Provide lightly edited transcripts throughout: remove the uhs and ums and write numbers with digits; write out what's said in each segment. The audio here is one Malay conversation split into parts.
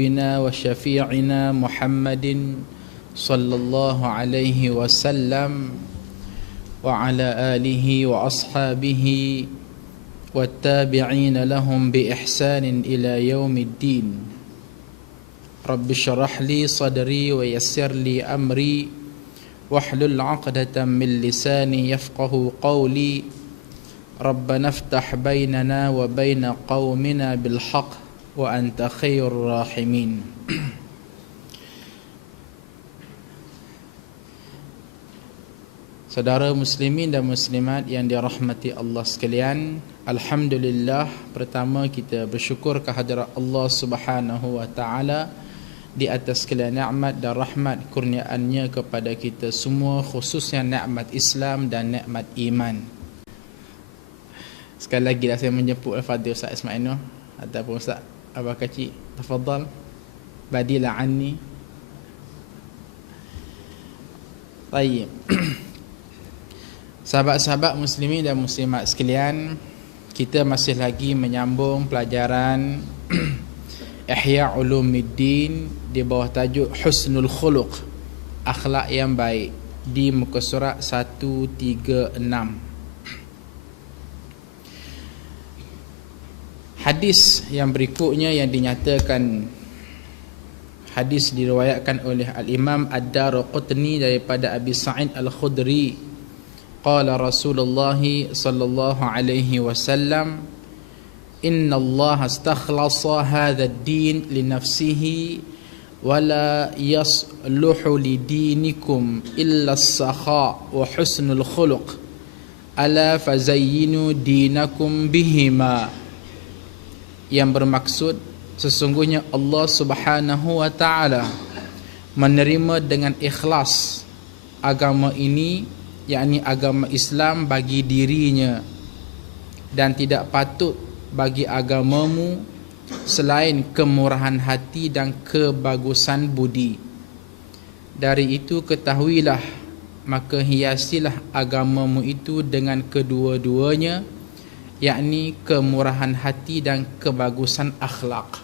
بنا وشفيعنا محمد صلى الله عليه وسلم وعلى آله وأصحابه والتابعين لهم بإحسان إلى يوم الدين. رب اشرح لي صدري ويسر لي أمري واحلل عقدة من لساني يفقه قولي. ربنا افتح بيننا وبين قومنا بالحق وأنت خير الراحمين. Saudara muslimin dan muslimat yang dirahmati Allah sekalian, alhamdulillah, pertama kita bersyukur kehadirat Allah Subhanahu wa taala di atas segala nikmat dan rahmat kurniaannya kepada kita semua, khususnya nikmat Islam dan nikmat iman. Sekali lagi dah saya menjemput al-Fadhil Ustaz Ismail Nur ataupun Ustaz Abah Kacik, tafadhal badila anni. Baik. Sahabat-sahabat muslimin dan muslimat sekalian, kita masih lagi menyambung pelajaran Ihya Ulumuddin di bawah tajuk Husnul Khuluq, akhlak yang baik, di muka surat 136. Hadis yang berikutnya yang dinyatakan, hadis diriwayatkan oleh Al-Imam Ad-Daraqutni daripada Abi Sa'id Al-Khudri. Qala Rasulullah sallallahu alaihi wasallam, inna Allah astakhlasa hadha ad-din li nafsihi wa la yasluhu li dinikum illa as-sakha wa husnul khuluq ala fazayyinu dinakum bihima. Yang bermaksud, sesungguhnya Allah Subhanahu wa taala menerima dengan ikhlas agama ini, yakni agama Islam, bagi dirinya, dan tidak patut bagi agamamu selain kemurahan hati dan kebagusan budi. Dari itu ketahuilah, maka hiasilah agamamu itu dengan kedua-duanya, yakni kemurahan hati dan kebagusan akhlak.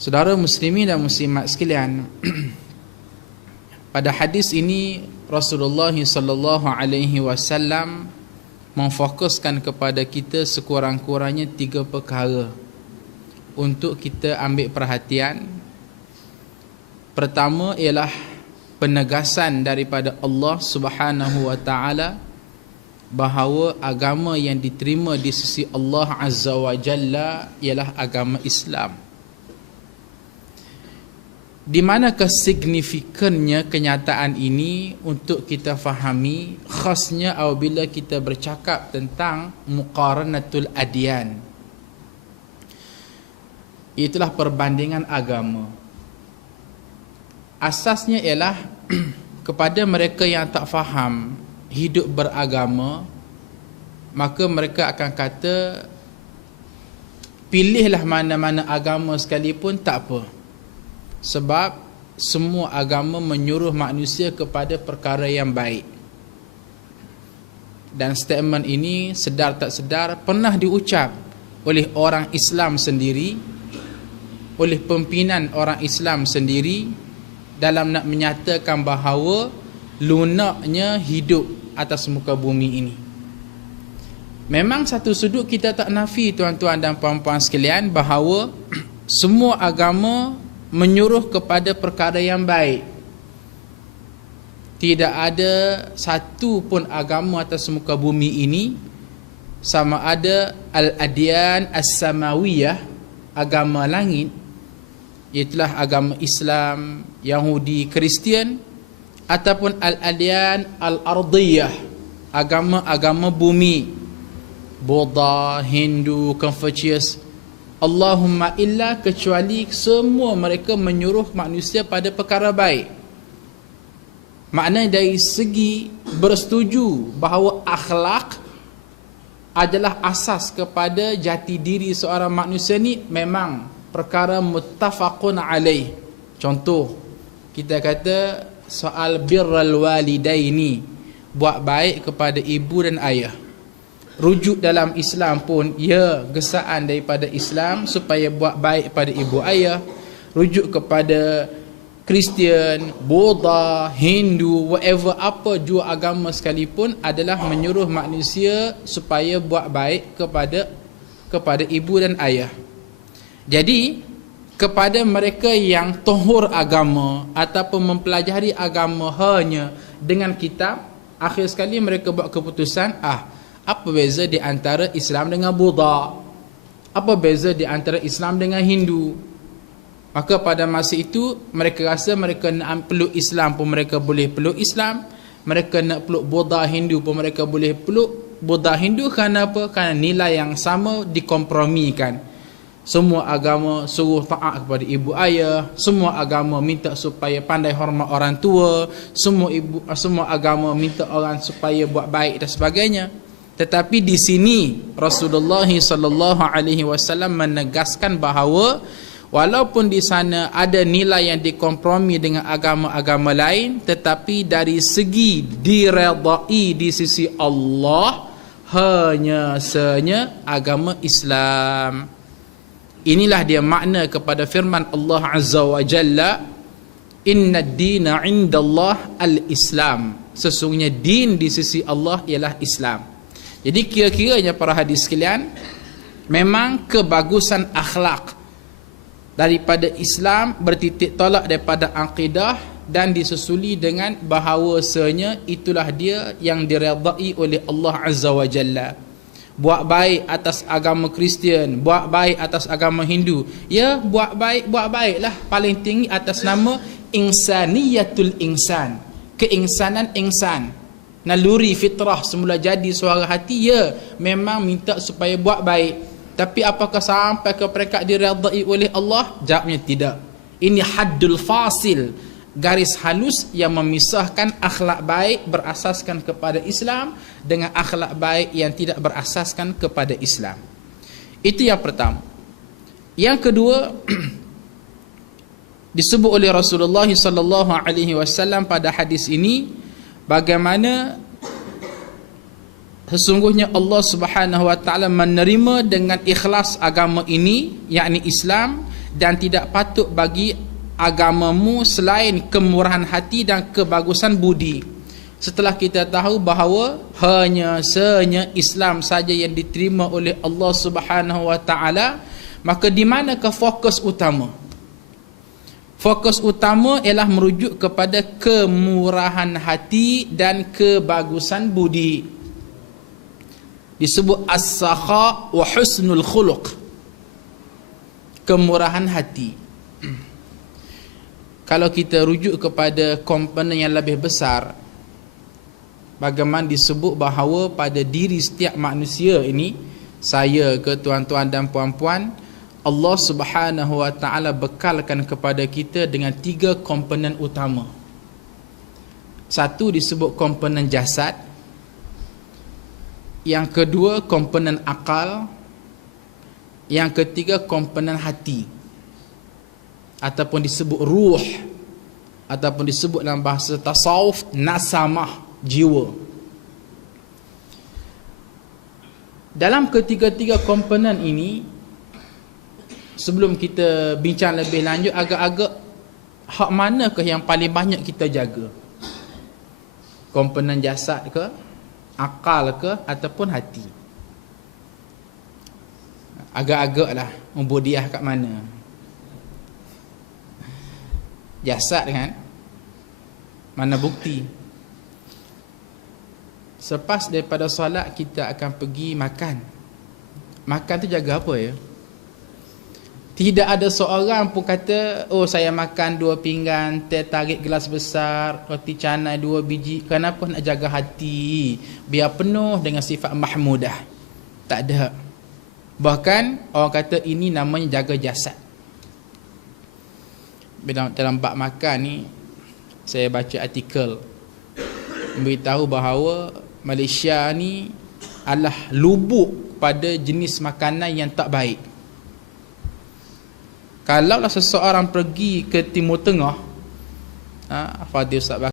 Saudara muslimin dan muslimat sekalian, pada hadis ini Rasulullah sallallahu alaihi wasallam memfokuskan kepada kita sekurang-kurangnya 3 perkara untuk kita ambil perhatian. Pertama ialah penegasan daripada Allah Subhanahu wa taala bahawa agama yang diterima di sisi Allah Azza wa Jalla ialah agama Islam. Di manakah signifikannya kenyataan ini untuk kita fahami, khasnya apabila kita bercakap tentang muqaranatul adyan, itulah perbandingan agama. Asasnya ialah kepada mereka yang tak faham hidup beragama, maka mereka akan kata, pilihlah mana-mana agama sekalipun tak apa, sebab semua agama menyuruh manusia kepada perkara yang baik. Dan statement ini sedar tak sedar pernah diucap oleh orang Islam sendiri, oleh pimpinan orang Islam sendiri, dalam nak menyatakan bahawa lunaknya hidup atas muka bumi ini. Memang satu sudut kita tak nafi, tuan-tuan dan puan-puan sekalian, bahawa semua agama menyuruh kepada perkara yang baik. Tidak ada satu pun agama atas muka bumi ini, sama ada al-adyan as-samawiyah, agama langit, iaitulah agama Islam, Yahudi, Kristian, ataupun al-adyan al-ardiyah, agama-agama bumi, Buddha, Hindu, Confucius, Allahumma illa, kecuali semua mereka menyuruh manusia pada perkara baik. Maknanya dari segi bersetuju bahawa akhlak adalah asas kepada jati diri seorang manusia ni, memang perkara muttafaqun alaih. Contoh, kita kata soal birrul walidaini, buat baik kepada ibu dan ayah. rujuk dalam Islam pun ya gesaan daripada Islam supaya buat baik pada ibu ayah. Rujuk kepada Kristian, Buddha, Hindu, whatever, apa jua agama sekalipun adalah menyuruh manusia supaya buat baik kepada ibu dan ayah. Jadi kepada mereka yang tohur agama ataupun mempelajari agama hanya dengan kitab, akhir sekali mereka buat keputusan, apa beza di antara Islam dengan Buddha? Apa beza di antara Islam dengan Hindu? Maka pada masa itu mereka rasa mereka nak peluk Islam pun mereka boleh peluk Islam, mereka nak peluk Buddha Hindu pun mereka boleh peluk Buddha Hindu. Kerana apa? Kerana nilai yang sama dikompromikan. Semua agama suruh taat kepada ibu ayah, semua agama minta supaya pandai hormat orang tua, semua agama minta orang supaya buat baik dan sebagainya. Tetapi di sini Rasulullah sallallahu alaihi wasallam menegaskan bahawa walaupun di sana ada nilai yang dikompromi dengan agama-agama lain, tetapi dari segi diredai di sisi Allah hanya sahaja agama Islam. Inilah dia makna kepada firman Allah Azza wa Jalla, inna ad-dina 'indallah al-Islam. Sesungguhnya din di sisi Allah ialah Islam. Jadi kira-kiranya para hadis sekalian, memang kebagusan akhlak daripada Islam bertitik tolak daripada akidah dan disusuli dengan bahawasanya itulah dia yang diredai oleh Allah Azza wa Jalla. Buat baik atas agama Kristian, buat baik atas agama Hindu, ya buat baiklah, paling tinggi atas nama insaniyatul insan, keinsanan insan. Naluri fitrah semula jadi suara hati, ya memang minta supaya buat baik. Tapi apakah sampai ke peringkat diredai oleh Allah? Jawabnya tidak. Ini haddul fasil, garis halus yang memisahkan akhlak baik berasaskan kepada Islam dengan akhlak baik yang tidak berasaskan kepada Islam. Itu yang pertama. Yang kedua, disebut oleh Rasulullah sallallahu alaihi wasallam pada hadis ini bagaimana sesungguhnya Allah Subhanahu wa taala menerima dengan ikhlas agama ini, yakni Islam, dan tidak patut bagi agamamu selain kemurahan hati dan kebagusan budi. Setelah kita tahu bahawa hanya Islam saja yang diterima oleh Allah Subhanahu wa taala, maka di manakah fokus utama? Fokus utama ialah merujuk kepada kemurahan hati dan kebagusan budi. Disebut as-sakha wa husnul khuluq, kemurahan hati. Kalau kita rujuk kepada komponen yang lebih besar, bagaimana disebut bahawa pada diri setiap manusia ini, saya ke tuan-tuan dan puan-puan, Allah Subhanahu wa taala bekalkan kepada kita dengan 3 komponen utama. Satu disebut komponen jasad, yang kedua komponen akal, yang ketiga komponen hati, ataupun disebut ruh, ataupun disebut dalam bahasa tasawuf nasamah, jiwa. Dalam ketiga-tiga komponen ini, sebelum kita bincang lebih lanjut, agak-agak hak manakah yang paling banyak kita jaga? Komponen jasad ke, akal ke, ataupun hati? Agak-agak lah membudiah kat mana? Jasad kan? Mana bukti? Selepas daripada solat kita akan pergi makan. Makan tu jaga apa ya? Tidak ada seorang pun kata, oh saya makan 2 pinggan, teh tarik gelas besar, roti canai 2 biji. Kenapa nak jaga hati? Biar penuh dengan sifat mahmudah. Tak ada. Bahkan orang kata ini namanya jaga jasad. Dalam bab makan ni, saya baca artikel memberitahu bahawa Malaysia ni adalah lubuk pada jenis makanan yang tak baik. Kalaulah seseorang pergi ke Timur Tengah, Fadil Ustaz